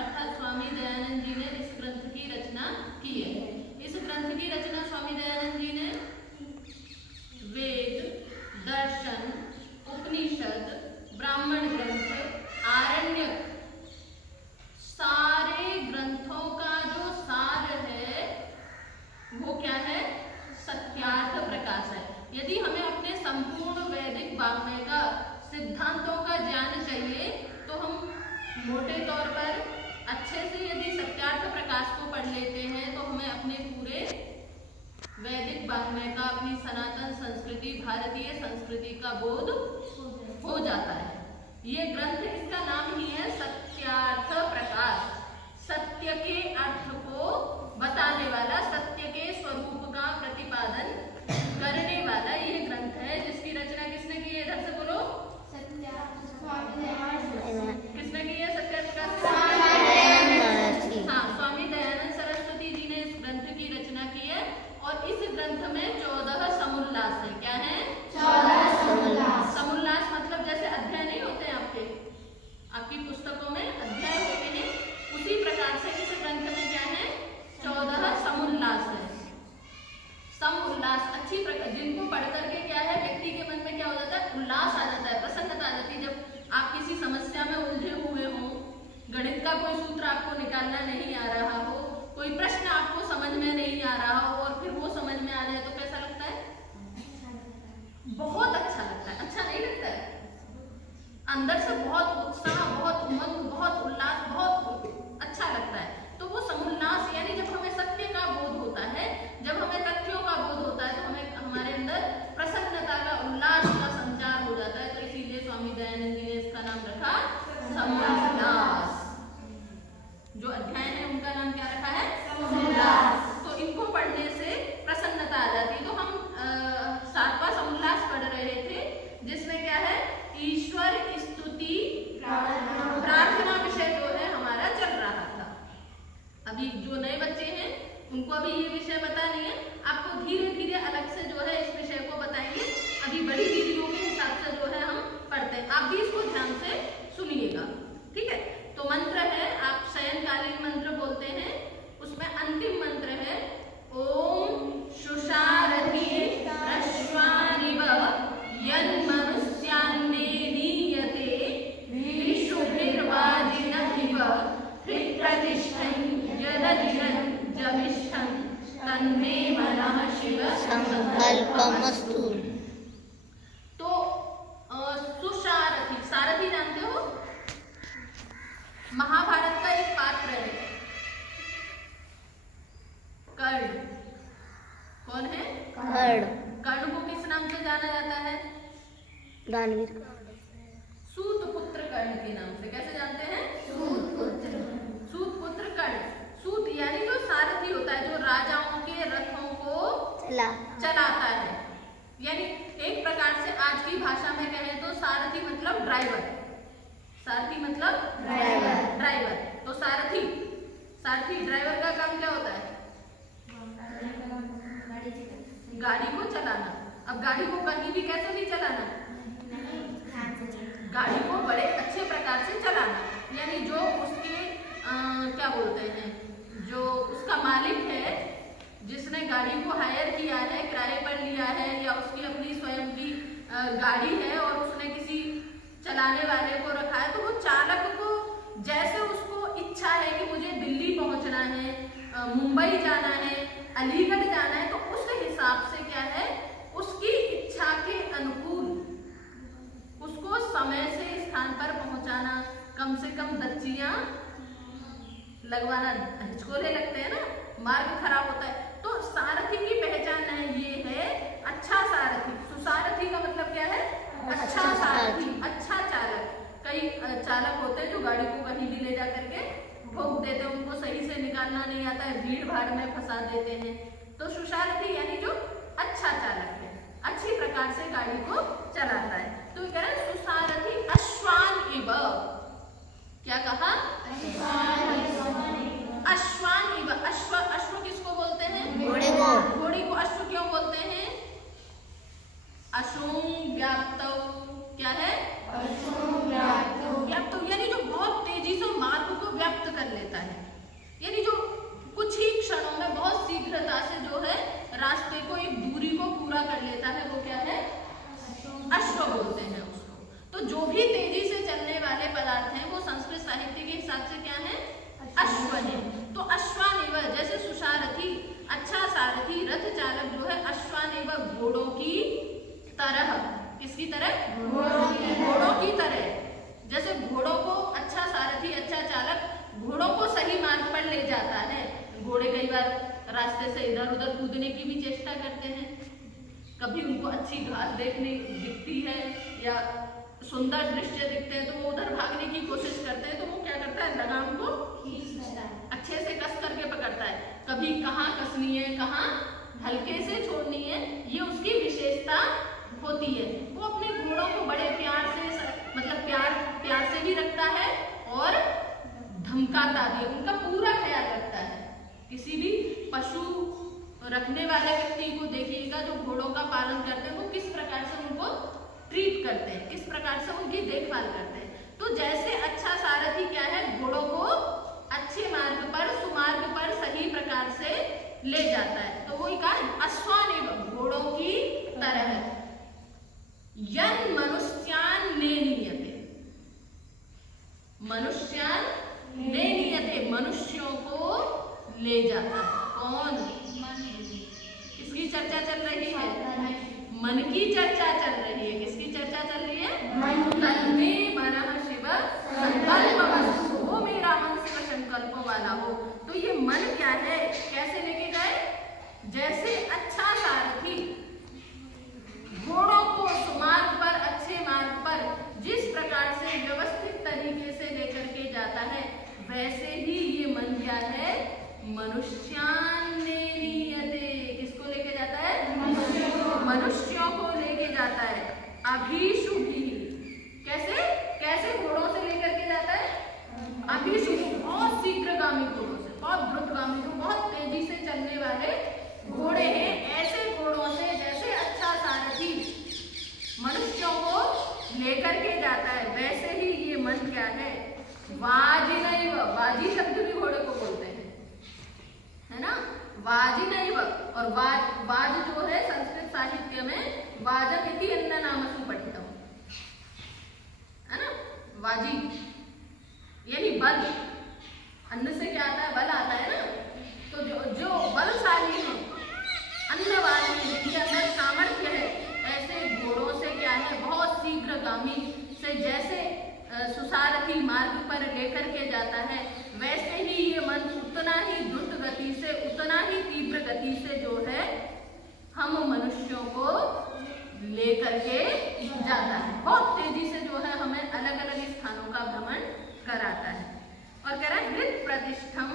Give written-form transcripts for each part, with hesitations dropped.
अर्थात स्वामी दयानंद जी ने इस ग्रंथ की रचना की है। इस ग्रंथ की रचना स्वामी दयानंद जी ने वेद, दर्शन, उपनिषद, ब्राह्मण ग्रंथ, आरण्यक, सारे ग्रंथों का जो सार है वो क्या है? सत्यार्थ प्रकाश है। यदि हमें अपने संपूर्ण वैदिक वाङ्मय का सिद्धांतों का ज्ञान चाहिए तो हम मोटे तौर पर अच्छे से यदि सत्यार्थ प्रकाश को पढ़ लेते हैं तो हमें अपने पूरे वैदिक वाङ्मय का, अपनी सनातन संस्कृति, भारतीय संस्कृति का बोध हो जाता है। ये ग्रंथ, इसका नाम ही है सत्यार्थ प्रकाश। सत्य के अर्थ को बताने वाला, सत्य के स्वरूप का प्रतिपादन करने वाला ये ग्रंथ है, जिसकी रचना किसने की है? इधर से बोलो। किसने की है? सत्यार्थ प्रकाश। हाँ, स्वामी दयानंद सरस्वती जी ने इस ग्रंथ की रचना की है। और इस ग्रंथ में 14 समुल्लास है। क्या है? 14 समुल्लास। समुल्लास मतलब जैसे अध्याय नहीं होते हैं आपकी पुस्तकों में अध्याय होते हैं, उसी प्रकार से इस ग्रंथ में क्या है? 14 समुल्लास है। सम उल्लास, अच्छी प्रकार, जिनको पढ़ करके क्या है व्यक्ति के मन में क्या हो जाता है? उल्लास आ जाता है, प्रसन्नता आ जाती है। जब आप किसी समस्या में उलझे हुए हो, गणित का कोई सूत्र आपको निकालना नहीं आ रहा हो, कोई प्रश्न आपको समझ में नहीं आ रहा हो और फिर वो समझ में आ जाए तो कैसा लगता है? बहुत अच्छा लगता है। अच्छा नहीं लगता है? अंदर से बहुत उत्साह, बहुत उमंग, बहुत उल्लास, बहुत अच्छा लगता है। तो वो समुल्लास, यानी जब हमें सत्य का बोध होता है, जब हमें तथ्यों का बोध होता है तो हमें, हमारे अंदर प्रसन्नता का, उल्लास का संचार हो जाता है। तो इसीलिए स्वामी दयानंद जी ने इसका नाम रखा समुल्लास। जो अध्याय है उनका नाम क्या रखा है? समुल्लास। तो इनको पढ़ने से प्रसन्नता आ जाती है। तो हम 7वां समुल्लास पढ़ रहे थे, जिसमें क्या है? ईश्वर स्तुति प्रार्थना विषय जो है हमारा चल रहा था। अभी जो नए बच्चे हैं उनको अभी ये विषय पता नहीं है, आपको धीरे धीरे अलग से जो है इस विषय को बताएंगे। अभी बड़ी दीदियों के हिसाब से जो है हम पढ़ते हैं, आप भी इसको ध्यान से सुनिएगा, ठीक है? तो मंत्र है, आप शयनकालीन मंत्र बोलते हैं, उसमें अंतिम मंत्र है ओम शुशारथी रश्वानिव यन्मनुष्यान्ने नीयते विशुभिर्वाजिनः इव हृत्प्रतिष्ठं यदधिरं जमिष्ठं तन्मे मनः शिव संकल्पमस्तु। तो सुशारथी, सारथी जानते हो? महाभारत का एक पात्र है कर्ण। कौन है? कर्ण। कर्ण को किस नाम से जाना जाता है? दानवीर। सूत पुत्र कर्ण के नाम से। कैसे जानते हैं? सूत पुत्र। सूत पुत्र कर्ण। सूत यानी जो सारथी होता है, जो राजाओं के रथों को चलाता है। यानी एक प्रकार से आज की भाषा में कहें तो सारथी मतलब ड्राइवर। सारथी मतलब ड्राइवर। ड्राइवर तो सारथी, सारथी ड्राइवर का काम क्या होता है? गाड़ी को चलाना। अब गाड़ी को कहीं भी कैसे भी चलाना, गाड़ी को बड़े अच्छे प्रकार से चलाना। यानी जो उसके क्या बोलते हैं, जो उसका मालिक है, जिसने गाड़ी को हायर किया है, किराए पर लिया है, या उसकी अपनी स्वयं की गाड़ी है और उसने किसी चलाने वाले को रखा है, तो वो चालक को जैसे उसको इच्छा है कि मुझे दिल्ली पहुंचना है, मुंबई जाना है, अलीगढ़ जाना है, तो उस हिसाब से क्या है, उसकी इच्छा के अनुकूल उसको समय से स्थान पर पहुंचाना। कम से कम दच्चियां लगवाना, हिचकोले लगते हैं ना, मार्ग खराब होता है। तो सारथी की पहचान है, ये है अच्छा सारथी। सुसारथी का मतलब क्या है? अच्छा सारथी, अच्छा चालक। कई चालक होते हैं जो गाड़ी को कहीं भी ले जा करके ठोक देते हैं, उनको सही से निकालना नहीं आता है, भीड़ भाड़ में फंसा देते हैं। तो सुसारथी यानी जो अच्छा चालक है, अच्छी प्रकार से गाड़ी को चलाता है। तो कह रहे हैं सुसारथी अश्वान इव। क्या कहा? अश्वान इव। अश्व, अश्व किसको बोलते हैं? घोड़े को। घोड़ी को अश्व क्यों बोलते हैं? अशुं व्याप्तौ। क्या है? अशुं व्याप्तौ। व्याप्तौ यानी जो बहुत तेजी से मार्ग को व्याप्त कर ले, अच्छी घास देखने दिखती है या सुंदर दृश्य दिखते हैं तो वो उधर भागने की कोशिश करते हैं, तो वो क्या करता है, लगाम को अच्छे से कस करके पकड़ता है। कभी कहाँ कसनी है, कहाँ हल्के से छोड़नी है, ये उसकी विशेषता होती है। वो अपने घोड़ों को बड़े प्यार से, मतलब प्यार से भी रखता है और धमकाता भी, उनका पूरा ख्याल रखता है। किसी भी पशु रखने वाले व्यक्ति को देखिएगा जो घोड़ों का पालन करते हैं, वो किस प्रकार से उनको ट्रीट करते हैं, किस प्रकार से उनकी देखभाल करते हैं। तो जैसे अच्छा सारथी क्या है, घोड़ों को अच्छे मार्ग पर, सुमार्ग पर सही प्रकार से ले जाता है। तो वही कहा अश्वानेव, घोड़ों की तरह। यन मनुष्यान ने नियते, मनुष्यान ने नियते, मनुष्यों को ले जाता है। कौन? किसकी चर्चा चल रही है? मन की चर्चा चल रही है। किसकी चर्चा चल रही है? तन्मे मनः शिव संकल्पवस्तु, वो मेरा मन शिव संकल्प वाला हो। तो ये मन क्या है, कैसे लेके गए? जैसे अच्छा सारथी घोड़ों को सुमार्ग पर, अच्छे मार्ग पर जिस प्रकार से व्यवस्थित तरीके से लेकर के जाता है, वैसे ही ये मन क्या है, मनुष्यान ने नियते, किसको लेके जाता है? मनुष्यों को लेके जाता है। अभिशुभि, कैसे कैसे घोड़ों से लेकर के जाता है? अभिशुभि, बहुत शीघ्रगामी घोड़ों से, बहुत द्रुतगामी, जो बहुत तेजी से चलने वाले घोड़े हैं, ऐसे घोड़ों से जैसे अच्छा सारथी मनुष्यों को लेकर के जाता है, वैसे ही ये मन क्या है, वाजिनैव, वाजी शब्द भी घोड़े को बोलते हैं, है ना, वाजिनैव। और वाज जो है संस्कृत साहित्य में वाजम इति अन्य नामसु पठितम, है ना, वाजी यानी बल, अन्न से क्या आता है, बल आता है ना। तो जो बलशाली है, अन्नवादी, जिनके अंदर सामर्थ्य है, ऐसे घोड़ों से क्या है, बहुत शीघ्रगामी से जैसे सुसारथी मार्ग पर लेकर के जाता है, वैसे ही ये मन उतना ही द्रुत गति से, उतना ही तीव्र गति से जो है हम मनुष्यों को लेकर के जाता है। बहुत तेजी से जो है हमें अलग अलग स्थानों का भ्रमण कराता है। और कह रहा है हृत प्रतिष्ठम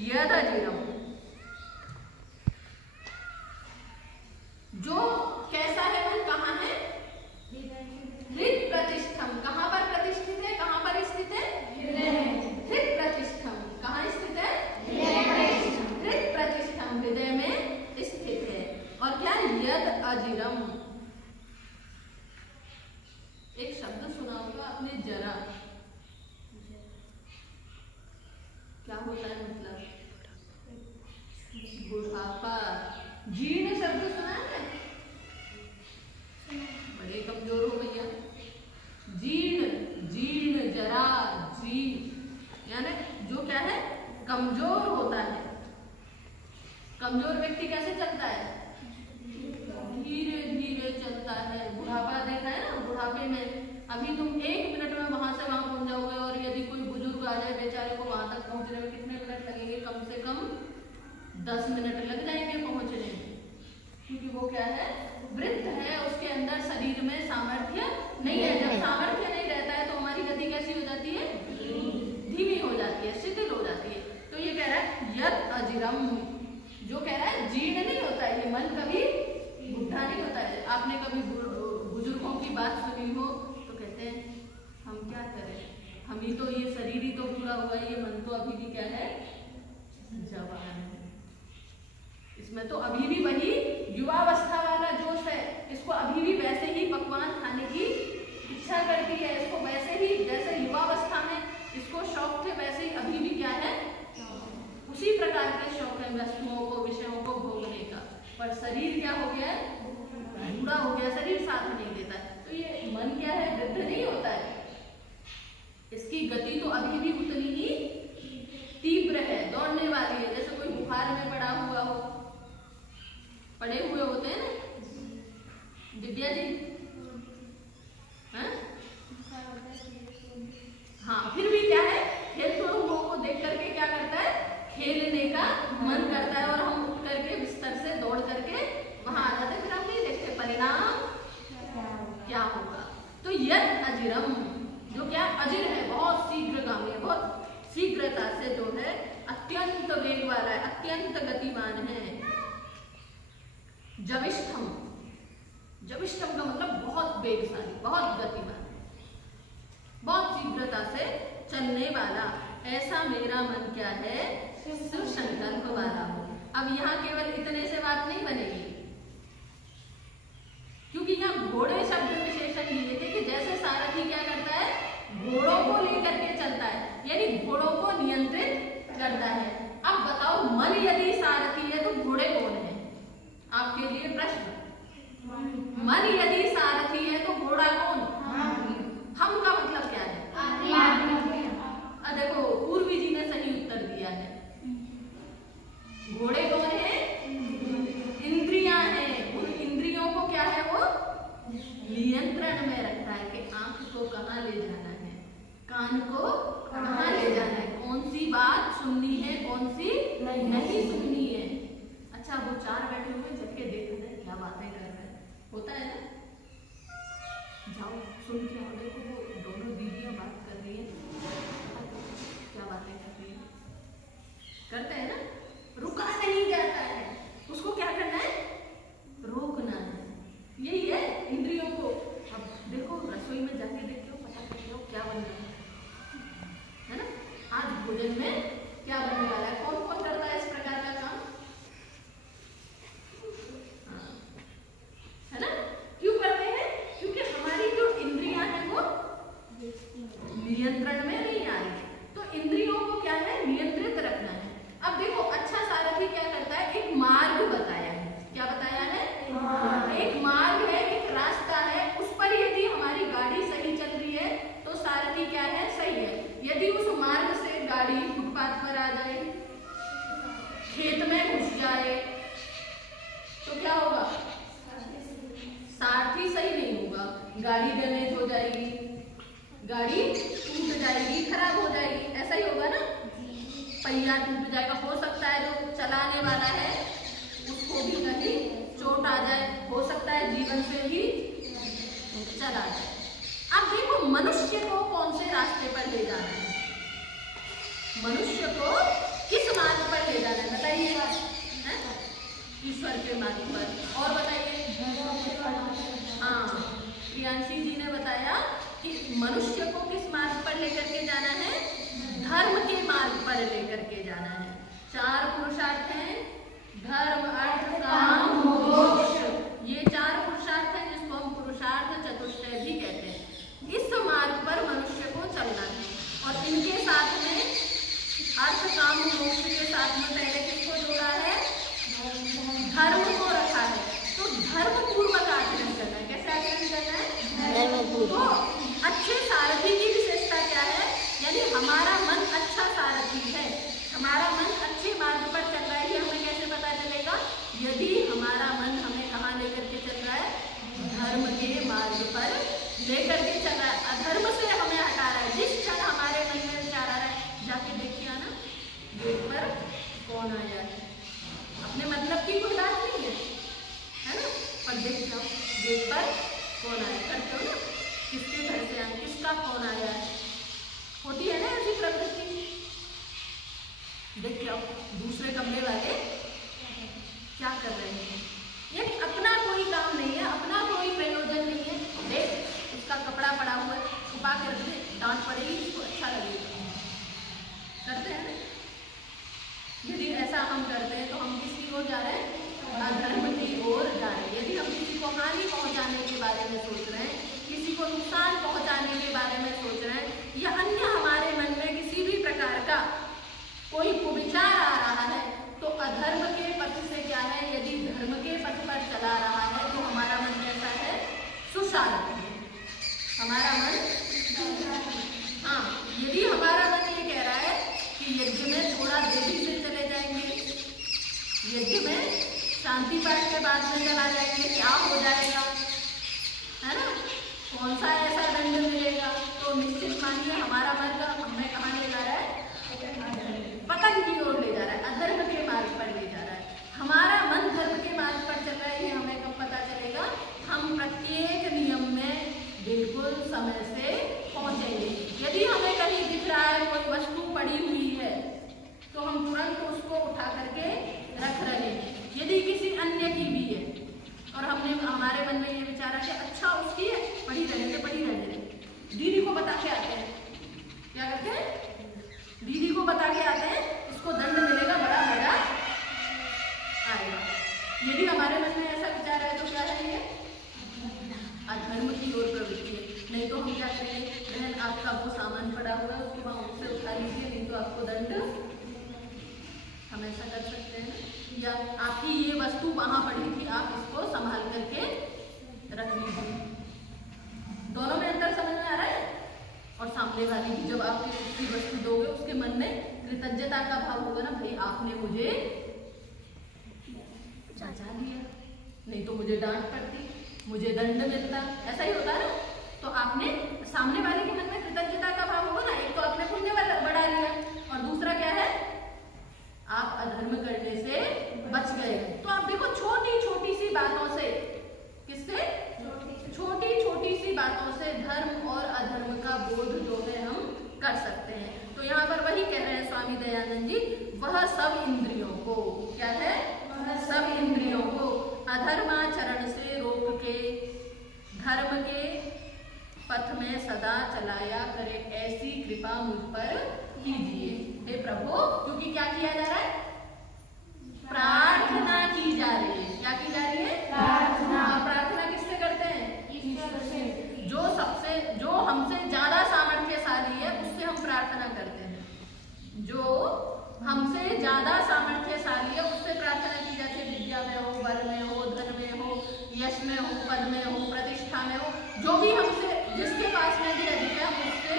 यदजिरम, जो कैसा है वो कहाँ है? हृत प्रतिष्ठम, कहाँ पर प्रतिष्ठित है, कहाँ पर स्थित है? हृत प्रतिष्ठम, कहाँ स्थित है? हृत प्रतिष्ठम, हृदय में स्थित है। और क्या? यद अजिरम, एक शब्द सुना होगा आपने, जरा, क्या होता है मतलब? बुढ़ापा। जीर्ण शब्द सुना है? बड़े कमजोर हो भैया। जीर्ण, जीर्ण, जरा, जीर्ण, यानी जो क्या है, कमजोर होता है। कमजोर व्यक्ति कैसे चलता है? धीरे धीरे चलता है। बुढ़ापा देखा है ना, बुढ़ापे में अभी तुम 1 मिनट में वहां से वहां पहुंच जाओगे, और यदि कोई बुजुर्ग आ जाए, बेचारे को वहां तक पहुंचने में कितने मिनट लगेंगे? कम से कम 10 मिनट लग जाएंगे पहुंचने में, क्योंकि वो क्या है, वृद्ध है, उसके अंदर शरीर में सामर्थ्य नहीं है। जब सामर्थ्य नहीं रहता है तो हमारी गति कैसी हो जाती है? धीमी हो जाती है, शिथिल हो जाती है। तो ये कह रहा है यद अजिरम, जो कह रहा है जीर्ण नहीं होता है, ये मन कभी बुढ़ा नहीं होता है। आपने कभी बुजुर्गों की बात सुनी हो तो कहते हैं हम क्या करें, हम ही तो, ये शरीर ही तो पूरा हुआ है, ये मन तो अभी भी क्या है, जवान है, इसमें तो अभी भी वही युवावस्था वाला जोश है, इसको अभी भी वैसे ही पकवान खाने की इच्छा करती है, इसको वैसे ही जैसे युवावस्था में इसको शौक थे, वैसे ही अभी भी क्या है, उसी प्रकार के शौक है वस्तुओं को, विषयों को भोगने का। पर शरीर क्या हो गया, बूढ़ा हो गया, शरीर साथ नहीं देता है। तो ये मन क्या है, वृद्ध नहीं होता है, इसकी गति तो अभी भी उतनी ही तीव्र है, दौड़ने वाली है। जैसे कोई बुखार में पड़ा हुआ हो, पड़े हुए होते हैं ना दिव्या जी, हाँ, फिर भी क्या है, खेलते हुओं को देख करके क्या करता है, खेलने का मन करता है, और हम उठ करके बिस्तर से दौड़ करके वहां आ जाते हैं। फिर हम नहीं देखते परिणाम यद अजिरम, जो क्या अजिर है, बहुत शीघ्रगामी है, बहुत शीघ्रता से जो है अत्यंत वेग वाला है, अत्यंत गतिमान है। जविष्ठम, जविष्ठम का मतलब बहुत वेगशाली, बहुत गतिमान, बहुत शीघ्रता से चलने वाला, ऐसा मेरा मन क्या है, सुसंकल्प वाला हो। अब यहाँ केवल इतने से बात नहीं बनेगी, क्योंकि यहाँ घोड़े शब्द विशेषण लिए थे कि जैसे सारथी क्या करता है, घोड़ों को लेकर के चलता है, यानी घोड़ों को नियंत्रित करता है। अब बताओ, मन यदि सारथी है तो घोड़े कौन है? आपके लिए प्रश्न, मन यदि सारथी है तो घोड़ा कौन? हम का मतलब क्या है? देखो पूर्वी जी ने सही उत्तर दिया है। घोड़े कौन है? इंद्रियां हैं। उन इंद्रियों को क्या है, वो नियंत्रण में रखता है कि आंख को कहाँ ले जाना है, कान को कहाँ ले जाना है, कौन सी बात सुननी है, कौन सी नहीं सुननी है। अच्छा, वो चार बैठे हुए चल के देख रहे हैं क्या बातें कर रहे हैं, होता है ना? जाओ सुन के आओ, देखो वो दोनों दीदियां बात कर रही है, क्या बातें कर रही है, करते हैं ना? रुका नहीं जाता है, उसको क्या करना है, रोकना है। यही है इंद्रियों को। अब देखो रसोई में जाके देखो, पता करते हो क्या बन रहा है ना? आज भोजन में क्या बनने वाला है, कौन कौन करता है इस प्रकार का काम, है ना? क्यों करते हैं? क्योंकि हमारी जो इंद्रियां हैं वो नियंत्रण में नहीं आ रही, तो इंद्रियों को क्या है, नियंत्रित रखना है। अब देखो अच्छा सारथी क्या करता है, एक मार्ग बताया है। क्या बताया है? एक मार्ग है, एक रास्ता है, उस पर यदि हमारी गाड़ी सही चल रही है तो सारथी क्या है, सही है। यदि उस मार्ग से गाड़ी फुटपाथ पर आ जाए, खेत में घुस जाए, तो क्या होगा, सारथी सही नहीं होगा, गाड़ी डैमेज हो जाएगी, गाड़ी टूट जाएगी, खराब हो जाएगी, ऐसा ही होगा ना? पहिया टूट जाएगा, हो सकता है जो चलाने वाला है उसको भी कहीं चोट आ जाए, हो सकता है जीवन से ही चला जाए। अब देखो मनुष्य को कौन से रास्ते पर ले जाना है, मनुष्य को किस मार्ग पर ले जाना है, बताइए। ईश्वर के मार्ग पर। और बताइए। हाँ, प्रियांशी जी ने बताया कि मनुष्य को किस मार्ग पर लेकर के जाना है, धर्म के मार्ग पर लेकर के जाना है। चार पुरुषार्थ हैं, धर्म अर्थ काम मोक्ष, ये चार पुरुषार्थ हैं जिसको हम पुरुषार्थ चतुष्टय भी कहते हैं। इस मार्ग पर मनुष्य को चलना है और इनके साथ में अर्थ काम मोक्ष के साथ में पहले किसको जोड़ा है, धर्म को रखा है। तो धर्म पूर्वक आचरण करना है। कैसे आचरण करना है? तो अच्छे सारथी की विशेषता क्या है, यानी हमारा मन अच्छा सारथी है, हमारा मन अच्छे मार्ग पर चल रहा है। ये हमें कैसे पता चलेगा? यदि हमारा मन हमें कहाँ लेकर के चल रहा है, धर्म के मार्ग पर लेकर के चल रहा है, अधर्म से हमें हटा रहा है। जिस क्षण हमारे मन में विचार आ रहा है, जाके देखिए आना गेट पर कौन आया है, अपने मतलब की कोई बात नहीं है ना, पर देख जाओ गेट पर कौन आया, करते हो ना, किसके घर से आए, किसका कौन आया है, होती है ना ऐसी प्रवृत्ति। देख जाओ दूसरे कमरे वाले क्या कर रहे हैं, यानी अपना कोई काम नहीं है, अपना कोई प्रयोजन नहीं है। देख उसका कपड़ा पड़ा हुआ है, छुपा कर दे, डांट पड़ेगी, इसको अच्छा लगेगा, करते हैं ना। यदि ऐसा हम करते हैं तो हम किसकी ओर जा रहे हैं, अधर्म की ओर जा रहे हैं। यदि हम किसी को हानि पहुंचाने के बारे में सोच रहे हैं, किसी को नुकसान पहुंचाने के बारे में सोच रहे हैं, या अन्य हमारे मन में किसी भी प्रकार का कोई कुविचार आ रहा है, तो अधर्म के पथ से क्या है, यदि धर्म के पथ पर चला रहा है तो हमारा मन कैसा है, सुशांत है हमारा मन। हाँ, यदि हमारा मन ये कह रहा है कि यज्ञ में थोड़ा देरी से चले जाएंगे, यज्ञ में शांति पाठ के बाद में चला जाएंगे, क्या हो जाएगा, है ना, कौन सा ऐसा दंड मिलेगा, तो निश्चित मानिए हमारा मन हमें कहाँ ले जा रहा है, पतन की ओर ले जा रहा है, अधर्म के मार्ग पर ले जा रहा है। हमारा मन धर्म के मार्ग पर चल रहा है, ये हमें कब पता चलेगा, हम प्रत्येक नियम में बिल्कुल समय पड़ा हुआ है उसके वहां उससे उठा लीजिए, नहीं तो आपको दंड हम ऐसा कर सकते हैं। या आपकी ये वस्तु वहां पड़ी थी, आप इसको संभाल करके रख लीजिए। दोनों में अंतर समझ में आ रहा है? और सामने वाले की जब आप उसकी वस्तु दोगे उसके मन में कृतज्ञता का भाव होगा ना, भाई आपने मुझे बचा लिया, नहीं तो मुझे डांट पड़ती, मुझे दंड मिलता, ऐसा ही होता है ना। तो आपने सामने वाले के मन में कृतज्ञता का भाव होगा ना, एक तो आपने पुण्य बढ़ा लिया और दूसरा क्या है, आप अधर्म करने से बच गए। तो आप देखो छोटी छोटी सी बातों से, किससे, छोटी छोटी सी बातों से धर्म और अधर्म का बोध जो है हम कर सकते हैं। तो यहाँ पर वही कह रहे हैं स्वामी दयानंद जी, वह सब इंद्रियों को, क्या है, वह सब इंद्रियों को अधर्माचरण से रोक के धर्म के पथ में सदा चलाया करे, ऐसी कृपा मुझ पर कीजिए हे प्रभु। क्योंकि क्या किया जा रहा है, प्रार्थना की जा रही है। क्या की जा रही है, प्रार्थना। प्रार्थना किससे करते हैं, ईश्वर से। जो हमसे ज्यादा सामर्थ्यशाली है उससे हम प्रार्थना करते हैं। जो हमसे ज्यादा सामर्थ्यशाली है उससे प्रार्थना की जाती है। विद्या में हो, बल में हो, धन में हो, यश में हो, पद में हो, प्रतिष्ठा में हो, जो भी हमसे, जिसके पास में भी अधिक है हम उससे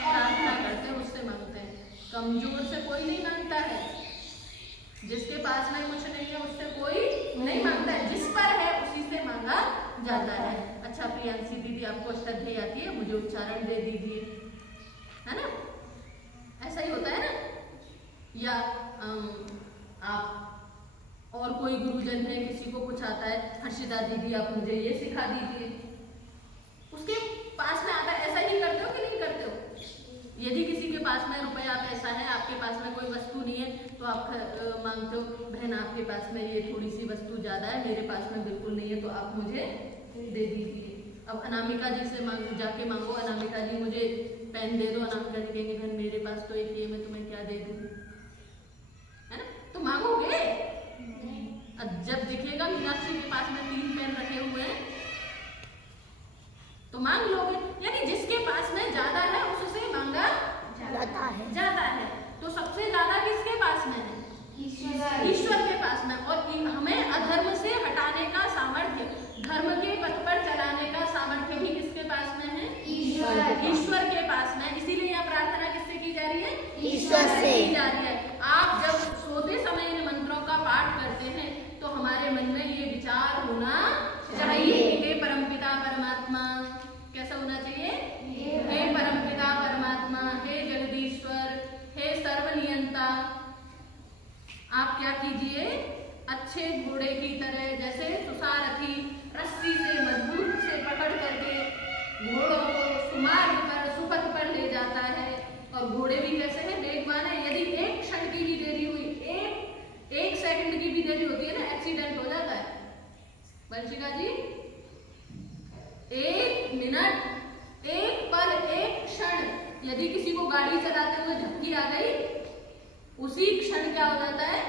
प्रार्थना करते हैं, उससे मांगते हैं। कमजोर से कोई नहीं मांगता है, जिसके पास में कुछ नहीं है उससे कोई नहीं मांगता है, जिस पर है उसी से मांगा जाता है। अच्छा प्रियांशी दीदी, आपको अष्टाध्यायी आती है, मुझे उच्चारण दे दीजिए, है ना, ऐसा ही होता है ना। या आप और कोई गुरुजन है, किसी को कुछ आता है, हर्षिता दीदी आप मुझे ये सिखा दीजिए, उसके पास में आता है, ऐसा ही करते हो कि नहीं करते हो? यदि किसी के पास में रुपया पैसा है, आपके पास में कोई वस्तु नहीं है, तो आप मांगते हो, बहन आपके पास में ये थोड़ी सी वस्तु ज्यादा है, मेरे पास में बिल्कुल नहीं है, तो आप मुझे दे दीजिए। अब अनामिका जी से जाके मांगो, अनामिका जी मुझे पेन दे दो, अनामिका जी कहेंगे बहन मेरे पास तो एक ये, मैं तुम्हें क्या दे दूं, है ना, तो मांगोगे। जब दिखेगा मीनाक्षी के पास में 3 पेन रखे हुए हैं तो मांग लोगे। यानी जिसके पास में ज्यादा है उससे मांगा जाता है। तो सबसे ज्यादा किसके पास में है, ईश्वर के पास में। और हमें अधर्म से हटाने का सामर्थ्य, धर्म के पथ पर चलाने का सामर्थ्य भी किसके पास में है, ईश्वर के पास में। इसीलिए यह प्रार्थना किससे की जा रही है, ईश्वर से की जा रही है। आप जब सोते समय इन मंत्रों का पाठ करते हैं तो हमारे मन में ये विचार होना चाहिए, हे परमपिता परमात्मा, कैसा होना चाहिए, हे परमपिता परमात्मा, हे जगदीश्वर, हे सर्वनियंता, आप क्या कीजिए, अच्छे घोड़े की तरह, जैसे सुसारथी रस्सी से मजबूत से पकड़ करके घोड़ों को सुमार्ग पर, सुपथ पर ले जाता है। और घोड़े भी कैसे हैं, वेगवान है। यदि एक क्षण की भी देरी हुई, एक सेकंड की भी देरी होती है ना, एक्सीडेंट हो जाता है। वंशिका जी, 1 मिनट, 1 पल, 1 क्षण, यदि किसी को गाड़ी चलाते हुए झपकी आ गई, उसी क्षण क्या हो जाता है,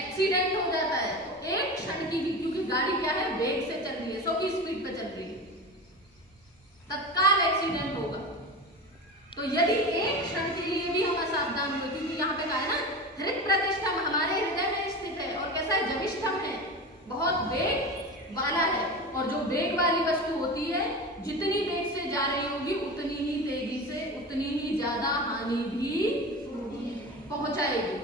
एक्सीडेंट हो जाता है। तो 1 क्षण की भी, क्योंकि गाड़ी क्या है, वेग से चल रही है, 100 की स्पीड पे चल रही है, तत्काल एक्सीडेंट होगा। तो यदि 1 क्षण के लिए भी हम असावधान हुए, क्योंकि यहाँ पे कहा है ना, हृदय प्रतिष्ठम हमारे हृदय में स्थित है, और कैसा है, जविष्ठम है, बहुत वेग वाला है। और जो वेग वाली वस्तु होती है, जितनी वेग से जा रही होगी उतनी ही तेजी से, उतनी ही ज्यादा हानि भी पहुंचाएगी।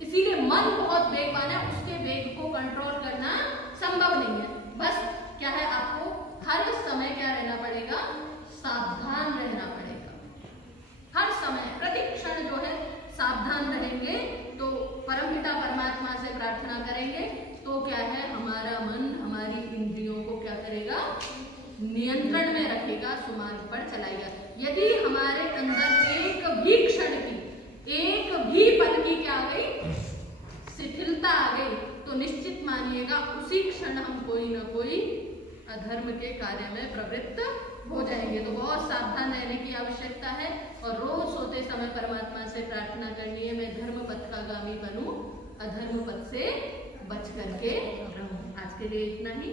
इसीलिए मन बहुत वेगवान है, उसके वेग को कंट्रोल करना संभव नहीं है। बस क्या है, आपको हर समय क्या रहना पड़ेगा, सावधान रहना पड़ेगा। हर समय प्रति क्षण जो है सावधान रहेंगे तो परमपिता परमात्मा से प्रार्थना करेंगे तो क्या है, हमारा मन हमारी इंद्रियों को क्या करेगा, नियंत्रण में रखेगा, सुमार्ग पर चलाएगा। यदि हमारे अंदर एक भी क्षण की, एक भी पल की क्या आ गई, शिथिलता आ गई, तो निश्चित मानिएगा उसी क्षण हम कोई ना कोई अधर्म के कार्य में प्रवृत्त हो जाएंगे। तो बहुत सावधान रहने की आवश्यकता है और रोज सोते समय परमात्मा से प्रार्थना करनी है, मैं धर्म पथ का गामी बनूं, अधर्म पथ से बच करके रहूं। आज के लिए इतना ही।